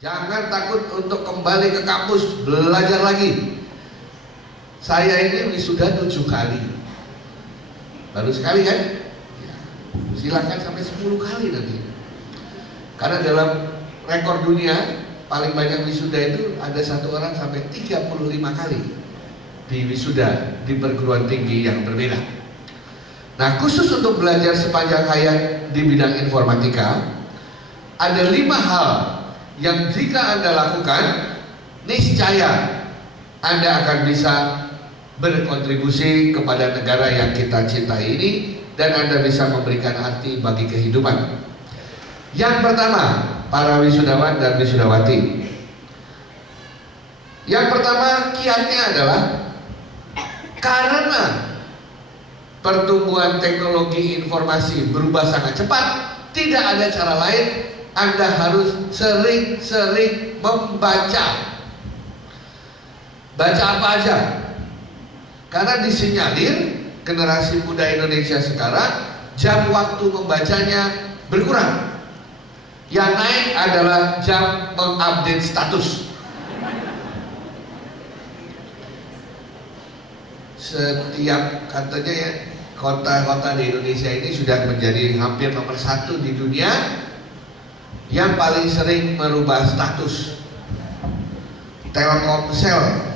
Jangan takut untuk kembali ke kampus, belajar lagi. Saya ini wisuda 7 kali. Baru sekali kan? Ya, silakan sampai 10 kali nanti. Karena dalam rekor dunia paling banyak wisuda itu ada satu orang sampai 35 kali di wisuda di perguruan tinggi yang berbeda. Nah, khusus untuk belajar sepanjang hayat di bidang informatika, ada 5 hal yang jika Anda lakukan, niscaya Anda akan bisa berkontribusi kepada negara yang kita cintai ini, dan Anda bisa memberikan arti bagi kehidupan. Yang pertama, para wisudawan dan wisudawati. Yang pertama, kiatnya adalah karena pertumbuhan teknologi informasi berubah sangat cepat, tidak ada cara lain, Anda harus sering-sering membaca. Baca apa aja? Karena disinyalir generasi muda Indonesia sekarang jam waktu membacanya berkurang. Yang naik adalah jam mengupdate status. Setiap katanya ya, kota-kota di Indonesia ini sudah menjadi hampir nomor 1 di dunia yang paling sering merubah status. Telkomsel,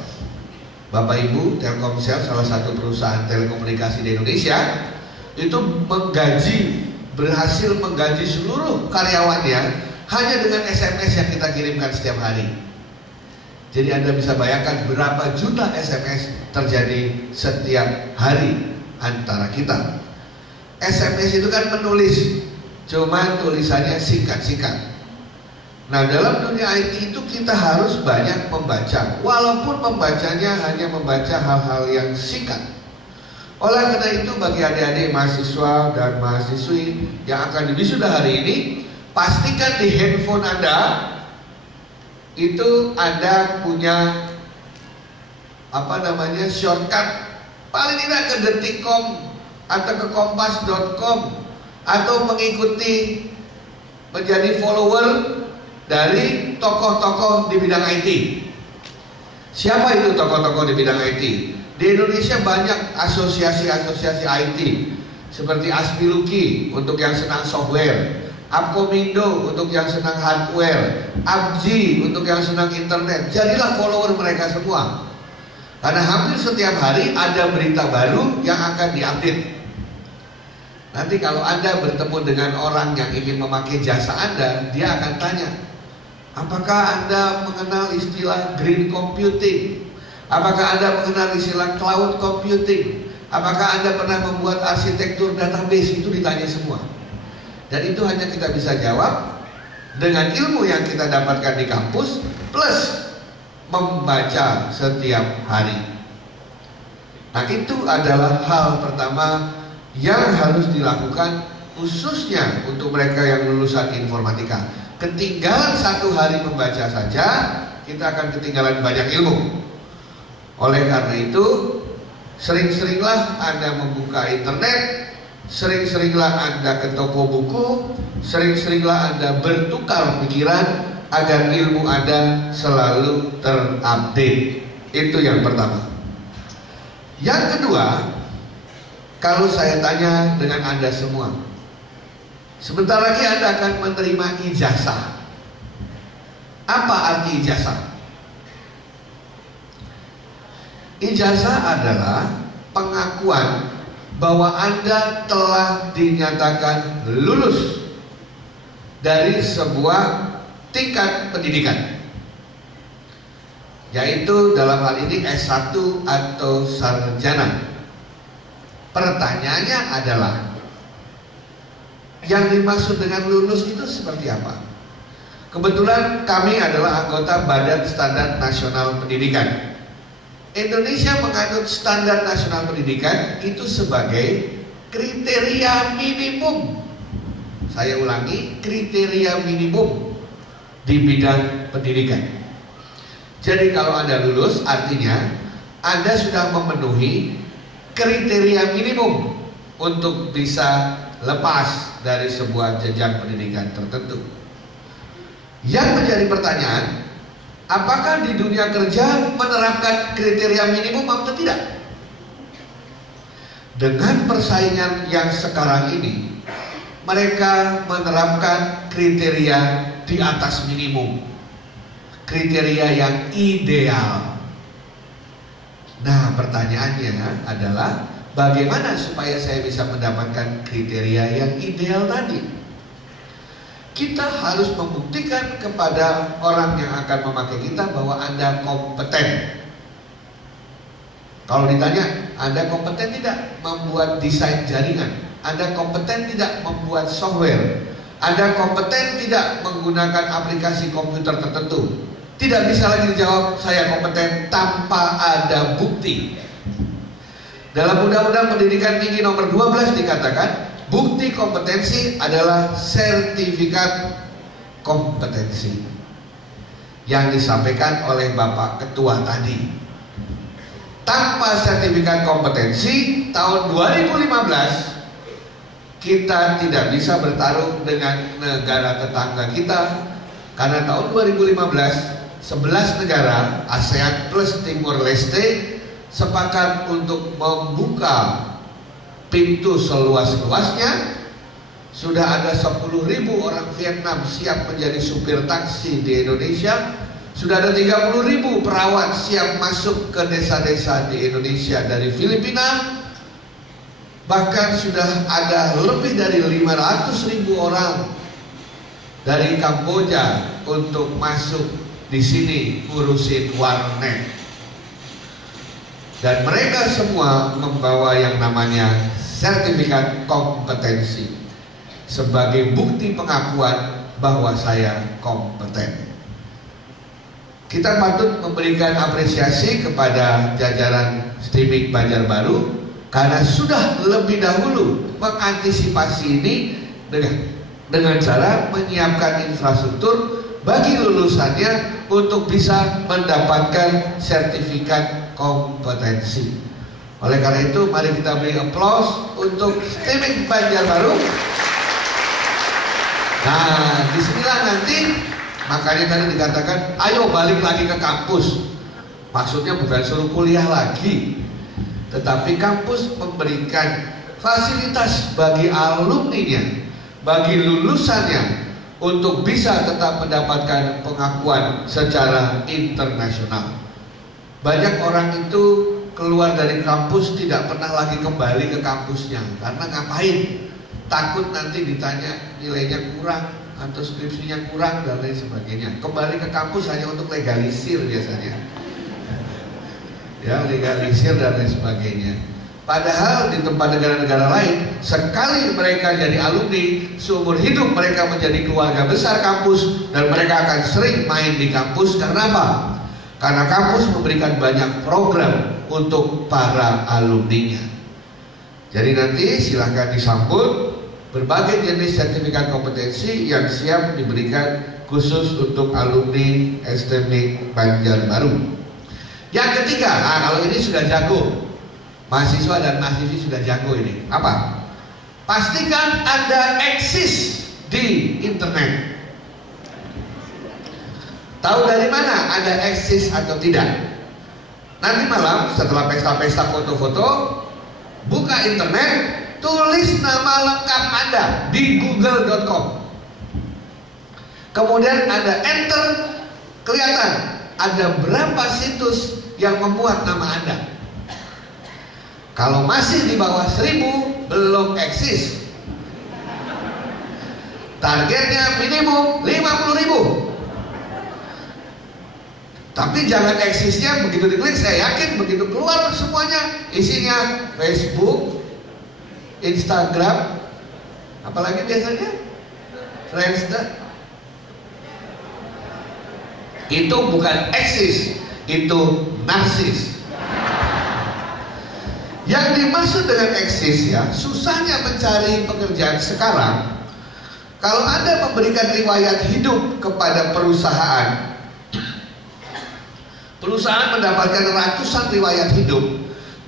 Bapak Ibu, Telkomsel salah satu perusahaan telekomunikasi di Indonesia itu berhasil menggaji seluruh karyawannya hanya dengan SMS yang kita kirimkan setiap hari. Jadi Anda bisa bayangkan berapa juta SMS terjadi setiap hari antara kita. SMS itu kan menulis, cuma tulisannya singkat-singkat. Nah, dalam dunia IT itu kita harus banyak membaca, walaupun pembacanya hanya membaca hal-hal yang singkat. Oleh karena itu, bagi adik-adik mahasiswa dan mahasiswi yang akan diwisuda hari ini, pastikan di handphone Anda itu Anda punya shortcut, paling tidak ke detik.com atau ke kompas.com, atau mengikuti menjadi follower dari tokoh-tokoh di bidang IT. Siapa itu tokoh-tokoh di bidang IT? Di Indonesia banyak asosiasi-asosiasi IT seperti Aspiluki untuk yang senang software, Apkomindo untuk yang senang hardware, Abji untuk yang senang internet. Jadilah follower mereka semua, karena hampir setiap hari ada berita baru yang akan diupdate. Nanti kalau Anda bertemu dengan orang yang ingin memakai jasa Anda, dia akan tanya, apakah Anda mengenal istilah green computing? Apakah Anda mengenal istilah cloud computing? Apakah Anda pernah membuat arsitektur database? Itu ditanya semua. Dan itu hanya kita bisa jawab dengan ilmu yang kita dapatkan di kampus plus membaca setiap hari. Nah, itu adalah hal pertama yang harus dilakukan khususnya untuk mereka yang lulusan informatika. Ketinggalan 1 hari membaca saja, kita akan ketinggalan banyak ilmu. Oleh karena itu, sering-seringlah Anda membuka internet, sering-seringlah Anda ke toko buku, sering-seringlah Anda bertukar pikiran agar ilmu Anda selalu terupdate. Itu yang pertama. Yang kedua, kalau saya tanya dengan Anda semua, sebentar lagi Anda akan menerima ijazah. Apa arti ijazah? Ijazah adalah pengakuan bahwa Anda telah dinyatakan lulus dari sebuah tingkat pendidikan, yaitu dalam hal ini S1 atau sarjana. Pertanyaannya adalah, yang dimaksud dengan lulus itu seperti apa? Kebetulan kami adalah anggota Badan Standar Nasional Pendidikan. Indonesia menganut standar nasional pendidikan itu sebagai kriteria minimum. Saya ulangi, kriteria minimum di bidang pendidikan. Jadi kalau Anda lulus, artinya Anda sudah memenuhi kriteria minimum untuk bisa lepas dari sebuah jenjang pendidikan tertentu. Yang menjadi pertanyaan, apakah di dunia kerja menerapkan kriteria minimum atau tidak? Dengan persaingan yang sekarang ini, mereka menerapkan kriteria di atas minimum, kriteria yang ideal. Nah, pertanyaannya adalah bagaimana supaya saya bisa mendapatkan kriteria yang ideal tadi? Kita harus membuktikan kepada orang yang akan memakai kita bahwa Anda kompeten. Kalau ditanya, Anda kompeten tidak membuat desain jaringan? Anda kompeten tidak membuat software? Anda kompeten tidak menggunakan aplikasi komputer tertentu? Tidak bisa lagi dijawab saya kompeten tanpa ada bukti. Dalam Undang-Undang Pendidikan Tinggi nomor 12 dikatakan bukti kompetensi adalah sertifikat kompetensi yang disampaikan oleh Bapak Ketua tadi. Tanpa sertifikat kompetensi tahun 2015 kita tidak bisa bertarung dengan negara tetangga kita, karena tahun 2015 11 negara ASEAN plus Timur Leste sepakat untuk membuka pintu seluas-luasnya. Sudah ada 10.000 orang Vietnam siap menjadi supir taksi di Indonesia. Sudah ada 30.000 perawat siap masuk ke desa-desa di Indonesia dari Filipina. Bahkan sudah ada lebih dari 500.000 orang dari Kamboja untuk masuk di sini ngurusin warnet. Dan mereka semua membawa yang namanya sertifikat kompetensi sebagai bukti pengakuan bahwa saya kompeten. Kita patut memberikan apresiasi kepada jajaran STIMIK Banjarbaru karena sudah lebih dahulu mengantisipasi ini dengan cara menyiapkan infrastruktur bagi lulusannya untuk bisa mendapatkan sertifikat kompetensi. Oleh karena itu, mari kita beri aplaus untuk STIMIK Banjarbaru. Nah, disinilah nanti, makanya tadi dikatakan, ayo balik lagi ke kampus. Maksudnya bukan suruh kuliah lagi, tetapi kampus memberikan fasilitas bagi alumninya, bagi lulusannya, untuk bisa tetap mendapatkan pengakuan secara internasional. Banyak orang itu keluar dari kampus tidak pernah lagi kembali ke kampusnya. Karena ngapain? Takut nanti ditanya nilainya kurang atau skripsinya kurang dan lain sebagainya. Kembali ke kampus hanya untuk legalisir biasanya. Ya, legalisir dan lain sebagainya. Padahal di tempat negara-negara lain, sekali mereka jadi alumni, seumur hidup mereka menjadi keluarga besar kampus dan mereka akan sering main di kampus. Karena apa? Karena kampus memberikan banyak program untuk para alumninya. Jadi nanti silahkan disambut berbagai jenis sertifikat kompetensi yang siap diberikan khusus untuk alumni STIMIK Banjarbaru. Yang ketiga, kalau ini sudah jago, mahasiswa dan mahasiswi sudah jago ini. Apa? Pastikan Anda eksis di internet. Tahu dari mana Anda eksis atau tidak? Nanti malam setelah pesta-pesta foto-foto, buka internet, tulis nama lengkap Anda di google.com. Kemudian Anda enter, kelihatan ada berapa situs yang memuat nama Anda. Kalau masih di bawah 1.000, belum eksis. Targetnya minimum 50.000. Tapi jangan eksisnya begitu diklik, saya yakin begitu keluar semuanya isinya Facebook, Instagram, apalagi biasanya Friendster. Itu bukan eksis, itu narsis. Yang dimaksud dengan eksis ya, susahnya mencari pekerjaan sekarang. Kalau Anda memberikan riwayat hidup kepada perusahaan, perusahaan mendapatkan ratusan riwayat hidup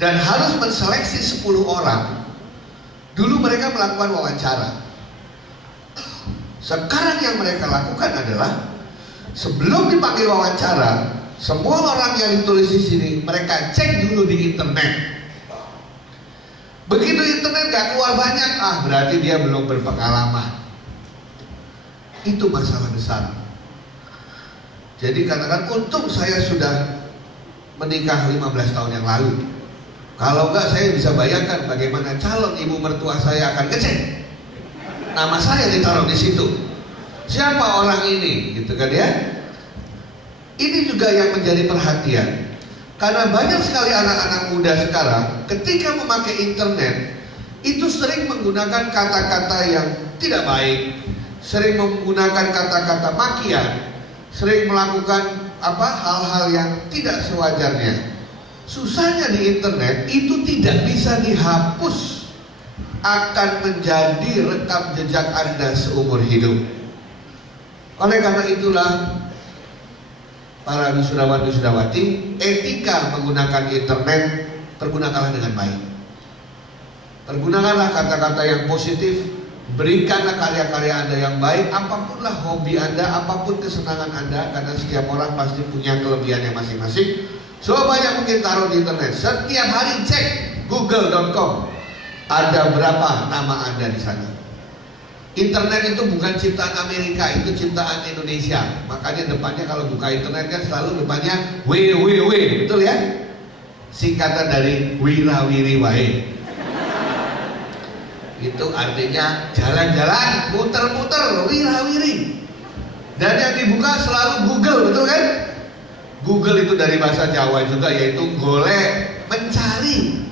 dan harus menseleksi 10 orang. Dulu mereka melakukan wawancara. Sekarang yang mereka lakukan adalah Sebelum dipanggil wawancara, semua orang yang ditulis di sini mereka cek dulu di internet. Begitu internet gak keluar banyak, berarti dia belum berpengalaman. Itu masalah besar. Jadi katakan, untung saya sudah menikah 15 tahun yang lalu. Kalau enggak, saya bisa bayangkan bagaimana calon ibu mertua saya akan ngecek. Nama saya ditaruh di situ. Siapa orang ini, gitu kan ya? Ini juga yang menjadi perhatian. Karena banyak sekali anak-anak muda sekarang ketika memakai internet itu sering menggunakan kata-kata yang tidak baik, sering menggunakan kata-kata makian, sering melakukan hal-hal yang tidak sewajarnya. Susahnya di internet itu tidak bisa dihapus, akan menjadi rekam jejak Anda seumur hidup. Oleh karena itulah para wisudawan-wisudawati, etika menggunakan internet, pergunakanlah dengan baik. Pergunakanlah kata-kata yang positif, berikanlah karya-karya Anda yang baik, apapunlah hobi Anda, apapun kesenangan Anda, karena setiap orang pasti punya kelebihannya masing-masing. Sebanyak mungkin taruh di internet. Setiap hari cek google.com, ada berapa nama Anda di sana. Internet itu bukan ciptaan Amerika, itu ciptaan Indonesia. Makanya depannya kalau buka internet kan selalu depannya www, betul ya? Singkatan dari wirawiri wae. Itu artinya jalan-jalan, muter-muter, wirawiri. Dan yang dibuka selalu Google, betul kan? Google itu dari bahasa Jawa juga, yaitu golek, mencari.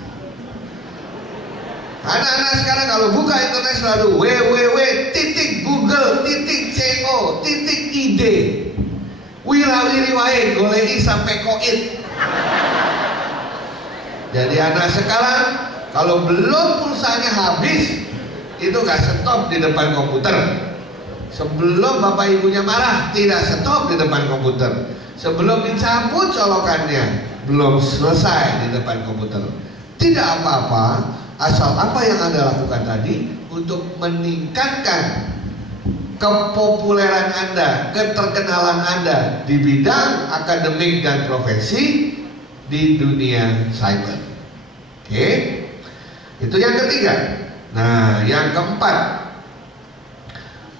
Anak-anak sekarang kalau buka internet selalu www.google.co.id. Wirawiri wae goleki sampai koit. Jadi anak sekarang kalau belum pulsanya habis itu gak stop di depan komputer. Sebelum bapak ibunya marah tidak stop di depan komputer. Sebelum dicabut colokannya belum selesai di depan komputer. Tidak apa-apa, asal apa yang Anda lakukan tadi untuk meningkatkan kepopuleran Anda, keterkenalan Anda di bidang akademik dan profesi di dunia cyber. Oke, itu yang ketiga. Nah, yang keempat,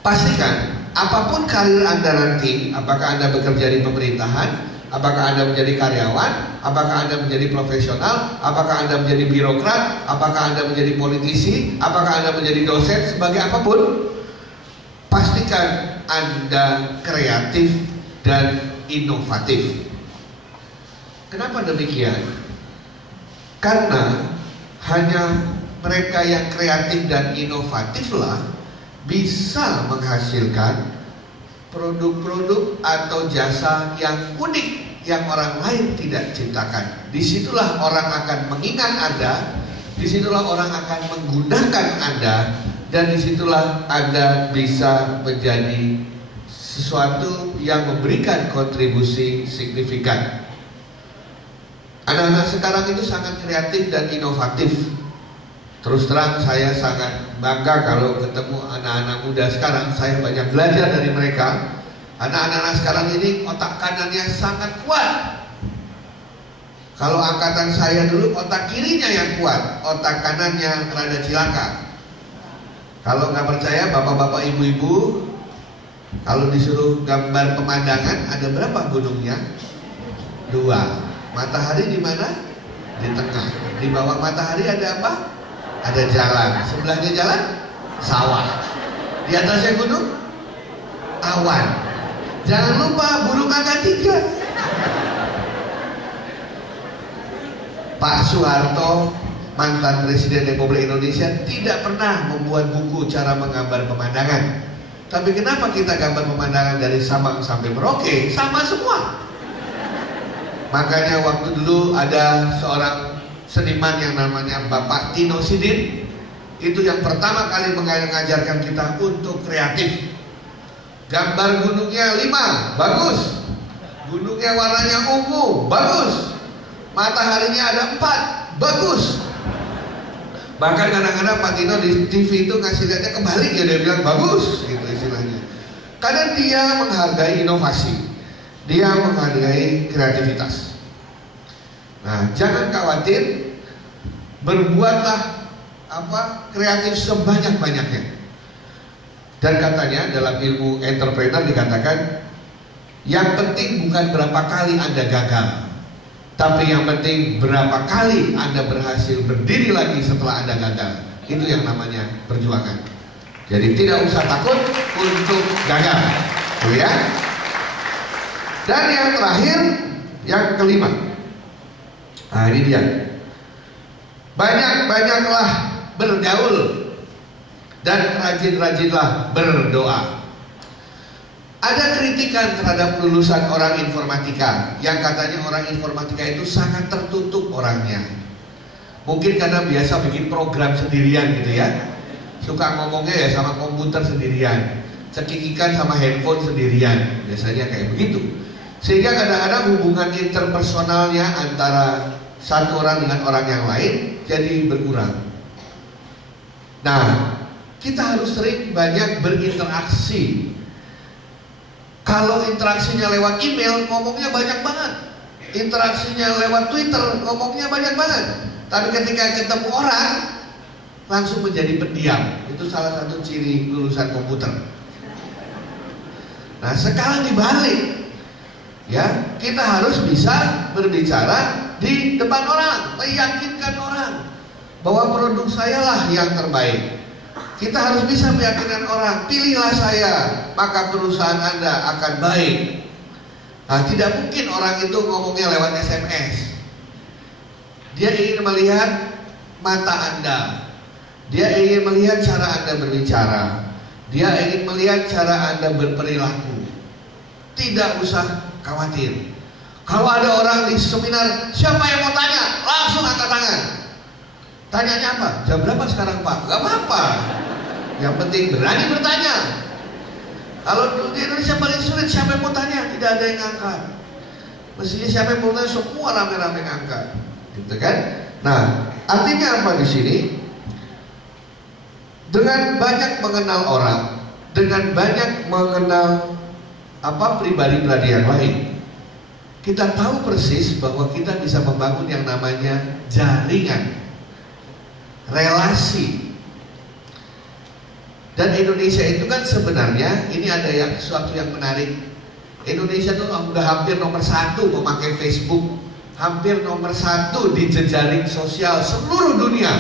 pastikan apapun karir Anda nanti, apakah Anda bekerja di pemerintahan, apakah Anda menjadi karyawan, apakah Anda menjadi profesional, apakah Anda menjadi birokrat, apakah Anda menjadi politisi, apakah Anda menjadi dosen, sebagai apapun, pastikan Anda kreatif dan inovatif. Kenapa demikian? Karena hanya mereka yang kreatif dan inovatiflah bisa menghasilkan produk-produk atau jasa yang unik yang orang lain tidak ciptakan. Disitulah orang akan mengingat Anda, disitulah orang akan menggunakan Anda, dan disitulah Anda bisa menjadi sesuatu yang memberikan kontribusi signifikan. Anak-anak sekarang itu sangat kreatif dan inovatif. Terus terang saya sangat bangga kalau ketemu anak-anak muda sekarang. Saya banyak belajar dari mereka. Anak-anak sekarang ini otak kanannya sangat kuat. Kalau angkatan saya dulu otak kirinya yang kuat, otak kanannya rada cilaka. Kalau nggak percaya bapak-bapak ibu-ibu, kalau disuruh gambar pemandangan, ada berapa gunungnya? 2. Matahari di mana? Di tengah. Di bawah matahari ada apa? Ada jalan. Sebelahnya jalan? Sawah. Di atasnya gunung? Awan. Jangan lupa burung angka 3. Pak Soeharto, mantan Presiden Republik Indonesia, tidak pernah membuat buku cara menggambar pemandangan. Tapi kenapa kita gambar pemandangan dari Sabang sampai Merauke? Sama semua. Makanya waktu dulu ada seorang seniman yang namanya Bapak Tino Sidin, itu yang pertama kali mengajarkan kita untuk kreatif. Gambar gunungnya 5, bagus. Gunungnya warnanya ungu, bagus. Mataharinya ada 4, bagus. Bahkan kadang-kadang Pak Tino di TV itu ngasih lihatnya kebalik ya, dia bilang bagus gitu istilahnya. Karena dia menghargai inovasi. dia menghargai kreativitas. Nah, jangan khawatir, berbuatlah kreatif sebanyak-banyaknya. Dan katanya dalam ilmu entrepreneur dikatakan, yang penting bukan berapa kali Anda gagal, tapi yang penting berapa kali Anda berhasil berdiri lagi setelah Anda gagal. Itu yang namanya perjuangan. Jadi tidak usah takut untuk gagal, ya. Dan yang terakhir, yang kelima, nah ini dia, banyak-banyaklah bergaul dan rajin-rajinlah berdoa. Ada kritikan terhadap lulusan orang informatika yang katanya orang informatika itu sangat tertutup orangnya. Mungkin karena biasa bikin program sendirian gitu ya, suka ngomongnya ya sama komputer sendirian, cekikikan sama handphone sendirian, biasanya kayak begitu. Sehingga kadang-kadang hubungan interpersonalnya antara satu orang dengan orang yang lain jadi berkurang. Nah, kita harus sering banyak berinteraksi. Kalau interaksinya lewat email, ngomongnya banyak banget. Interaksinya lewat Twitter, ngomongnya banyak banget. Tapi ketika ketemu orang, langsung menjadi pendiam. Itu salah satu ciri lulusan komputer. Nah, sekarang dibalik, ya, kita harus bisa berbicara di depan orang, meyakinkan orang bahwa produk saya lah yang terbaik. Kita harus bisa meyakinkan orang, pilihlah saya, maka perusahaan Anda akan baik. Nah, tidak mungkin orang itu ngomongnya lewat SMS. Dia ingin melihat mata Anda, dia ingin melihat cara Anda berbicara, dia ingin melihat cara Anda berperilaku. Tidak usah khawatir. Kalau ada orang di seminar, siapa yang mau tanya? Langsung angkat tangan. Tanyanya apa? Jam berapa sekarang Pak? Gak apa-apa. Yang penting berani bertanya. Kalau di Indonesia paling sulit, siapa yang mau tanya? Tidak ada yang angkat. Mestinya siapa yang mau tanya, semua rame-rame angkat, gitu kan? Nah, artinya apa di sini? Dengan banyak mengenal orang, dengan banyak mengenal pribadi-pribadi yang lain, kita tahu persis bahwa kita bisa membangun yang namanya jaringan, relasi. Dan Indonesia itu kan sebenarnya ini ada sesuatu yang menarik. Indonesia itu udah hampir nomor 1 memakai Facebook, hampir nomor 1 di jejaring sosial seluruh dunia.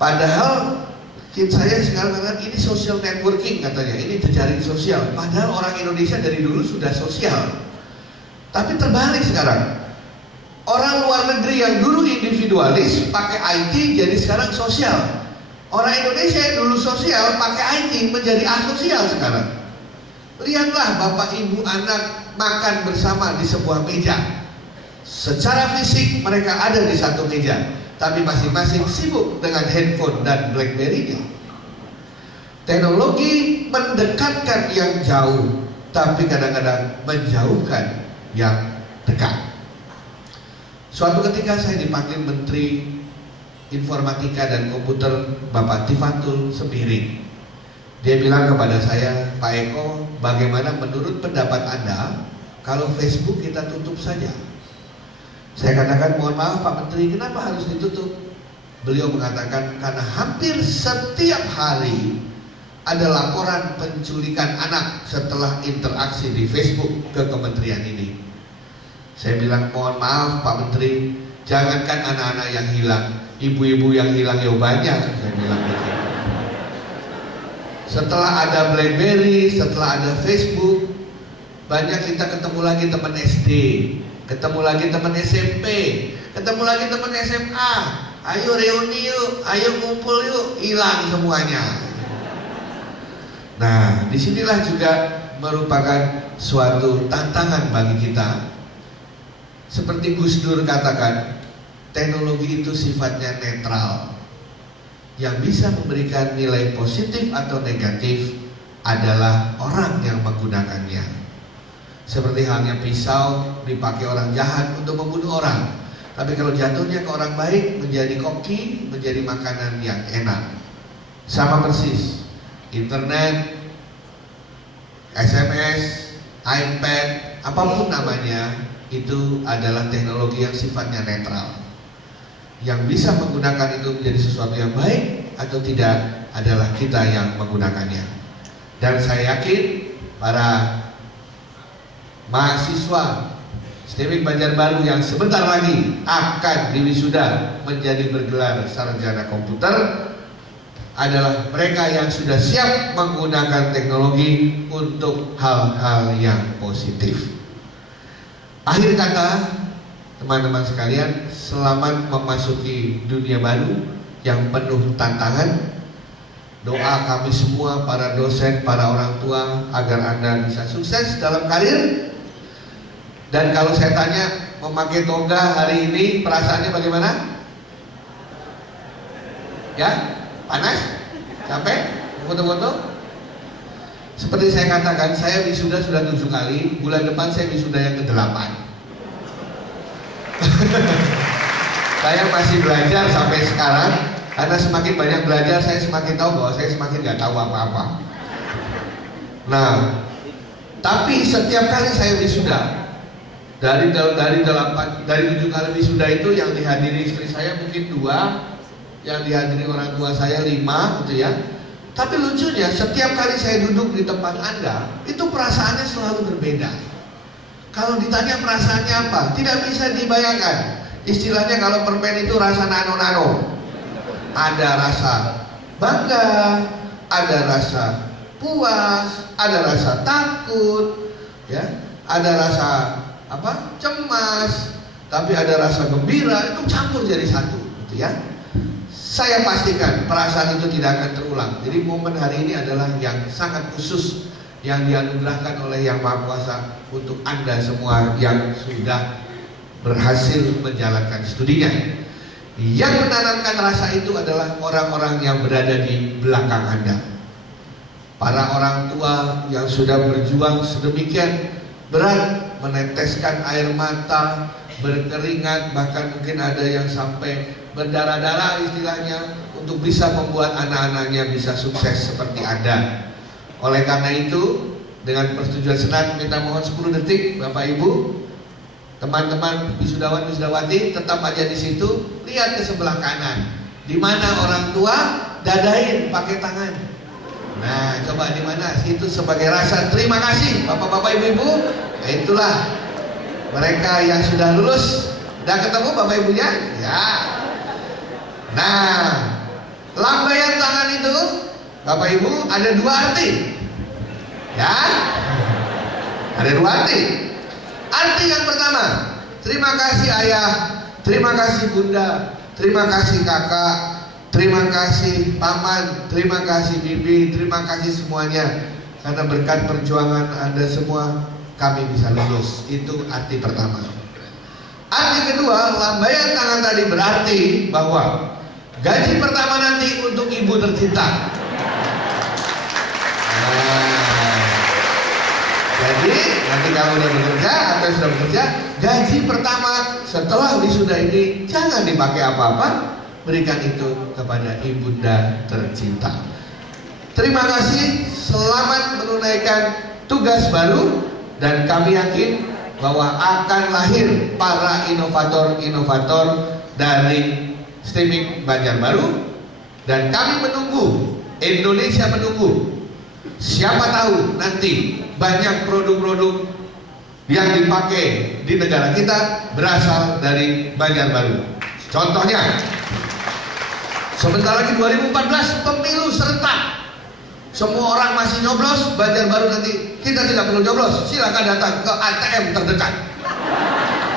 Padahal saya sekarang katakan ini social networking katanya, ini jejaring sosial. Padahal orang Indonesia dari dulu sudah sosial. Tapi terbalik sekarang. Orang luar negeri yang dulu individualis pakai IT jadi sekarang sosial. Orang Indonesia yang dulu sosial pakai IT menjadi asosial sekarang. Lihatlah bapak ibu anak makan bersama di sebuah meja. Secara fisik mereka ada di satu meja, tapi masing-masing sibuk dengan handphone dan BlackBerry-nya. Teknologi mendekatkan yang jauh, tapi kadang-kadang menjauhkan yang dekat. Suatu ketika saya dipanggil Menteri Informatika dan Komputer Bapak Tifatul Sembiring. Dia bilang kepada saya, Pak Eko, bagaimana menurut pendapat Anda kalau Facebook kita tutup saja? Saya katakan, mohon maaf Pak Menteri, kenapa harus ditutup? Beliau mengatakan, karena hampir setiap hari ada laporan penculikan anak setelah interaksi di Facebook ke kementerian ini. Saya bilang, mohon maaf Pak Menteri, jangankan anak-anak yang hilang, ibu-ibu yang hilang ya banyak. Saya bilang begitu. Setelah ada BlackBerry, setelah ada Facebook, banyak kita ketemu lagi teman SD, ketemu lagi teman SMP, ketemu lagi teman SMA. Ayo reuni yuk, ayo kumpul yuk, hilang semuanya. Nah, disinilah juga merupakan suatu tantangan bagi kita. Seperti Gus Dur katakan, teknologi itu sifatnya netral. Yang bisa memberikan nilai positif atau negatif adalah orang yang menggunakannya. Seperti halnya pisau dipakai orang jahat untuk membunuh orang, tapi kalau jatuhnya ke orang baik menjadi koki, menjadi makanan yang enak. Sama persis internet, SMS, iPad, apapun namanya, itu adalah teknologi yang sifatnya netral. Yang bisa menggunakan itu menjadi sesuatu yang baik atau tidak adalah kita yang menggunakannya. Dan saya yakin para mahasiswa STMIK Banjarbaru yang sebentar lagi akan diwisuda menjadi bergelar sarjana komputer adalah mereka yang sudah siap menggunakan teknologi untuk hal-hal yang positif. Akhir kata, teman-teman sekalian, selamat memasuki dunia baru yang penuh tantangan. Doa kami semua, para dosen, para orang tua, agar Anda bisa sukses dalam karir. Dan kalau saya tanya, memakai toga hari ini perasaannya bagaimana? Ya? Panas? Capek? Foto-foto? Seperti saya katakan, saya wisuda sudah 7 kali. Bulan depan saya wisuda yang ke-8. Saya masih belajar sampai sekarang. Karena semakin banyak belajar, saya semakin tahu bahwa saya semakin nggak tahu apa-apa. Nah, tapi setiap kali saya wisuda, dari 7 kali wisuda itu yang dihadiri istri saya mungkin 2, yang dihadiri orang tua saya 5 gitu ya. Tapi lucunya setiap kali saya duduk di tempat Anda, itu perasaannya selalu berbeda. Kalau ditanya perasaannya apa, tidak bisa dibayangkan. Istilahnya kalau permen itu rasa nano-nano. Ada rasa bangga, ada rasa puas, ada rasa takut, ya, ada rasa apa? Cemas, tapi ada rasa gembira, itu campur jadi satu, gitu ya. Saya pastikan perasaan itu tidak akan terulang. Jadi momen hari ini adalah yang sangat khusus yang dianugerahkan oleh Yang Maha Kuasa untuk Anda semua yang sudah berhasil menjalankan studinya. Yang menanamkan rasa itu adalah orang-orang yang berada di belakang Anda. Para orang tua yang sudah berjuang sedemikian berat, meneteskan air mata, berkeringat, bahkan mungkin ada yang sampai berdarah-darah istilahnya, untuk bisa membuat anak-anaknya bisa sukses seperti Anda. Oleh karena itu, dengan persetujuan Senat, minta mohon 10 detik Bapak Ibu, teman-teman wisudawan wisudawati tetap aja di situ, lihat ke sebelah kanan, di mana orang tua, dadain pakai tangan. Nah, coba di mana? Itu sebagai rasa terima kasih Bapak-bapak Ibu-ibu. Nah, itulah mereka yang sudah lulus. Udah ketemu Bapak Ibunya? Ya. Nah, lambaian tangan itu Bapak Ibu ada 2 arti. Ya. Ada 2 arti. Arti yang pertama, terima kasih ayah, terima kasih bunda, terima kasih kakak, terima kasih paman, terima kasih bibi, terima kasih semuanya. Karena berkat perjuangan Anda semua, kami bisa lulus. Itu arti pertama. Arti kedua, lambaian tangan tadi berarti bahwa gaji pertama nanti untuk ibu tercinta. Jadi nanti kalau udah bekerja atau sudah bekerja, gaji pertama setelah wisuda ini jangan dipakai apa-apa, berikan itu kepada ibunda tercinta. Terima kasih, selamat menunaikan tugas baru, dan kami yakin bahwa akan lahir para inovator-inovator dari STMIK Banjarbaru, dan kami menunggu, Indonesia menunggu. Siapa tahu nanti banyak produk-produk yang dipakai di negara kita berasal dari Banjarbaru. Contohnya, sebentar lagi 2014 pemilu serentak. Semua orang masih nyoblos, Banjarbaru nanti kita tidak perlu nyoblos. Silakan datang ke ATM terdekat.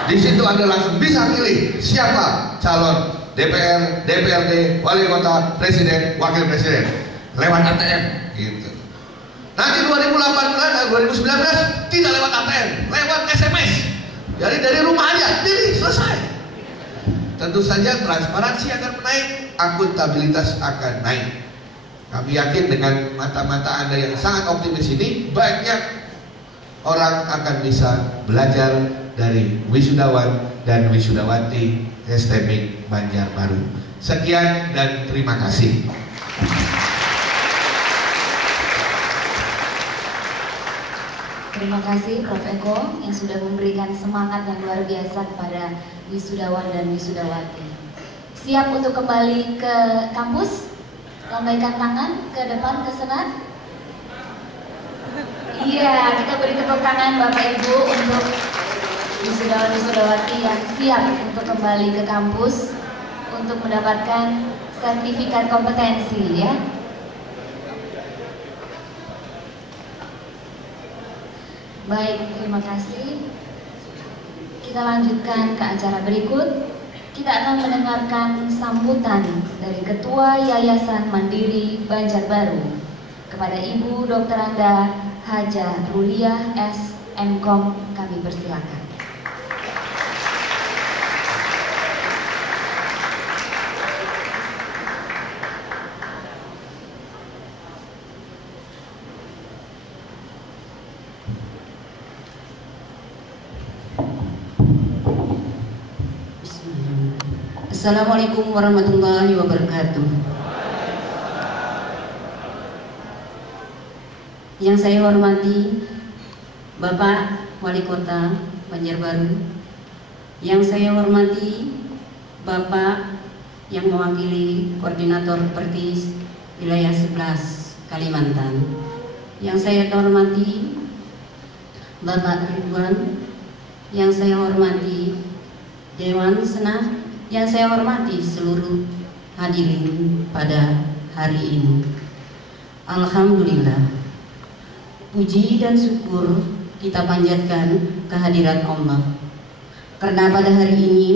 Di situ Anda langsung bisa pilih siapa calon DPR, DPRD, wali kota, presiden, wakil presiden lewat ATM gitu. Nanti 2018 dan 2019 tidak lewat ATM, lewat SMS. Jadi dari rumah aja, pilih, selesai. Tentu saja transparansi akan naik, akuntabilitas akan naik. Kami yakin dengan mata-mata Anda yang sangat optimis ini, banyak orang akan bisa belajar dari wisudawan dan wisudawati STMIK Banjarbaru. Sekian dan terima kasih. Terima kasih Prof. Eko yang sudah memberikan semangat yang luar biasa kepada wisudawan dan wisudawati. Siap untuk kembali ke kampus? Lambaikan tangan ke depan, ke senat. Iya, kita beri tepuk tangan Bapak Ibu untuk wisudawan-wisudawati yang siap untuk kembali ke kampus untuk mendapatkan sertifikat kompetensi ya. Baik, terima kasih. Kita lanjutkan ke acara berikut. Kita akan mendengarkan sambutan dari Ketua Yayasan Mandiri Banjarbaru kepada Ibu Dr. Anda Haja Ruliah S. Mkom. Kami persilakan. Assalamualaikum warahmatullahi wabarakatuh. Yang saya hormati Bapak Wali Kota Banjarbaru, yang saya hormati Bapak yang mewakili Koordinator Pertis Wilayah 11 Kalimantan, yang saya hormati Bapak Ridwan, yang saya hormati Dewan Senat, yang saya hormati seluruh hadirin pada hari ini. Alhamdulillah, puji dan syukur kita panjatkan kehadirat Allah, karena pada hari ini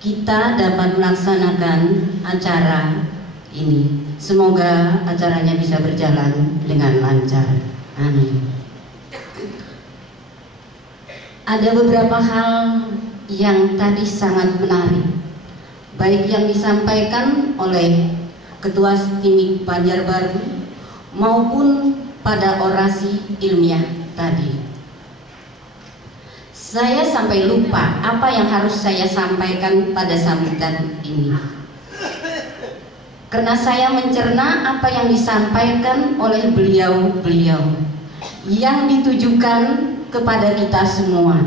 kita dapat melaksanakan acara ini. Semoga acaranya bisa berjalan dengan lancar. Amin. Ada beberapa hal yang tadi sangat menarik, baik yang disampaikan oleh Ketua STIMIK Banjarbaru maupun pada orasi ilmiah tadi. Saya sampai lupa apa yang harus saya sampaikan pada sambutan ini, karena saya mencerna apa yang disampaikan oleh beliau-beliau yang ditujukan kepada kita semua,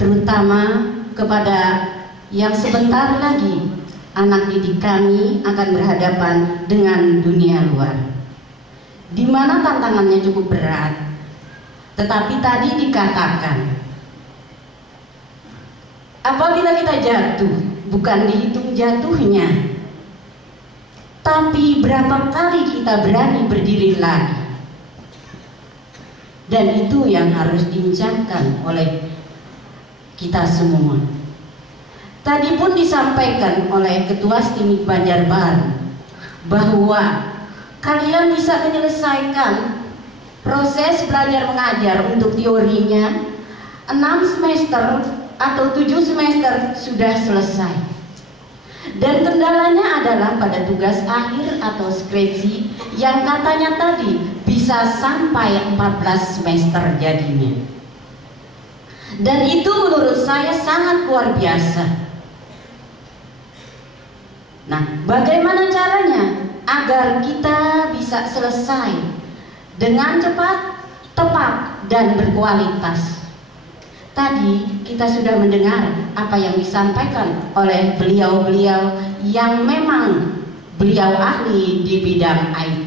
terutama kepada yang sebentar lagi anak didik kami akan berhadapan dengan dunia luar, di mana tantangannya cukup berat. Tetapi tadi dikatakan, apabila kita jatuh, bukan dihitung jatuhnya, tapi berapa kali kita berani berdiri lagi. Dan itu yang harus diucapkan oleh kita semua. Tadi pun disampaikan oleh Ketua STIMIK Banjarbaru bahwa kalian bisa menyelesaikan proses belajar mengajar untuk teorinya 6 semester atau 7 semester sudah selesai. Dan kendalanya adalah pada tugas akhir atau skripsi yang katanya tadi bisa sampai 14 semester jadinya. Dan itu menurut saya sangat luar biasa. Nah, bagaimana caranya agar kita bisa selesai dengan cepat, tepat, dan berkualitas? Tadi kita sudah mendengar apa yang disampaikan oleh beliau-beliau yang memang beliau ahli di bidang IT.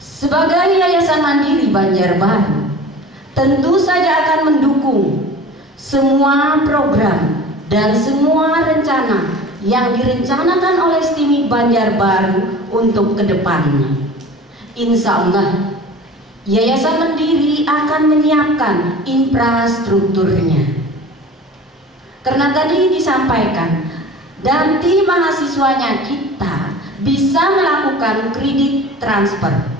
Sebagai Yayasan Mandiri Banjarbaru, tentu saja akan mendukung semua program dan semua rencana yang direncanakan oleh STIMIK Banjarbaru untuk kedepannya. Insya Allah, Yayasan Mandiri akan menyiapkan infrastrukturnya. Karena tadi disampaikan, nanti mahasiswanya kita bisa melakukan kredit transfer.